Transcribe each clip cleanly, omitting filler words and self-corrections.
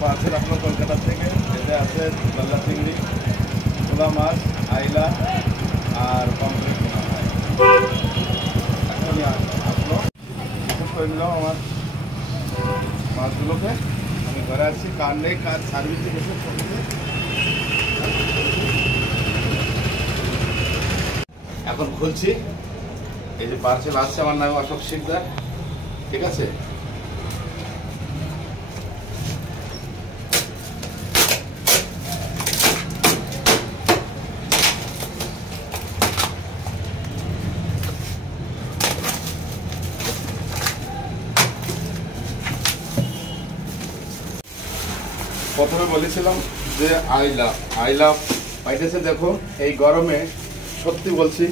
Parcel আপনার কলকাতা থেকে। এতে আছে গলদা চিংড়ি, ভোলা মাছ, আইলা আর পমফ্রেট মনে হয়। এখনই আসলো, করে নিলাম আমার মাছগুলোকে। আমি ঘরে আসছি, কার নেই, কার সার্ভিসে বসে এখন খুলছি। এই যে পার্সেল আসছে, আমার নাম অশোক শিকদার, ঠিক আছে। প্রথমে বলেছিলাম যে আইলা পাইতেছে। দেখো এই গরমে সত্যি বলছি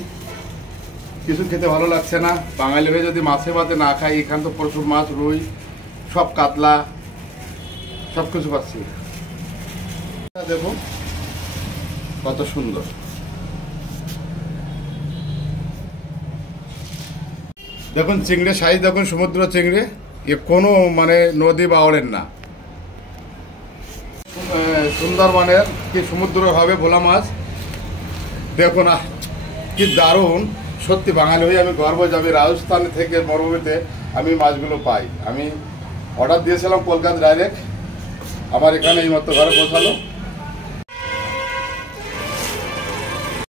কিছু খেতে ভালো লাগছে না। বাঙালি হয়ে যদি মাছে ভাতে না খাই, এখান তো প্রচুর মাছ, রুই, সব কাতলা, সব কিছু পাচ্ছি। দেখো কত সুন্দর। দেখুন চিংড়ি সাইজ, দেখুন সমুদ্র চিংড়ি, এ কোনো মানে নদী বা অরের না, সুন্দরবনের কি সমুদ্র হবে ভোলা মাছ। দেখুন কি দারুণ, সত্যি বাঙালি হয়ে আমি গর্ব যে আমি রাজস্থান থেকে মরুভূমিতে আমি মাছগুলো পাই। আমি অর্ডার দিয়েছিলাম কলকাতা ডাইরেক্ট, আমার এখানে এই মাত্র ঘরে পৌঁছালো।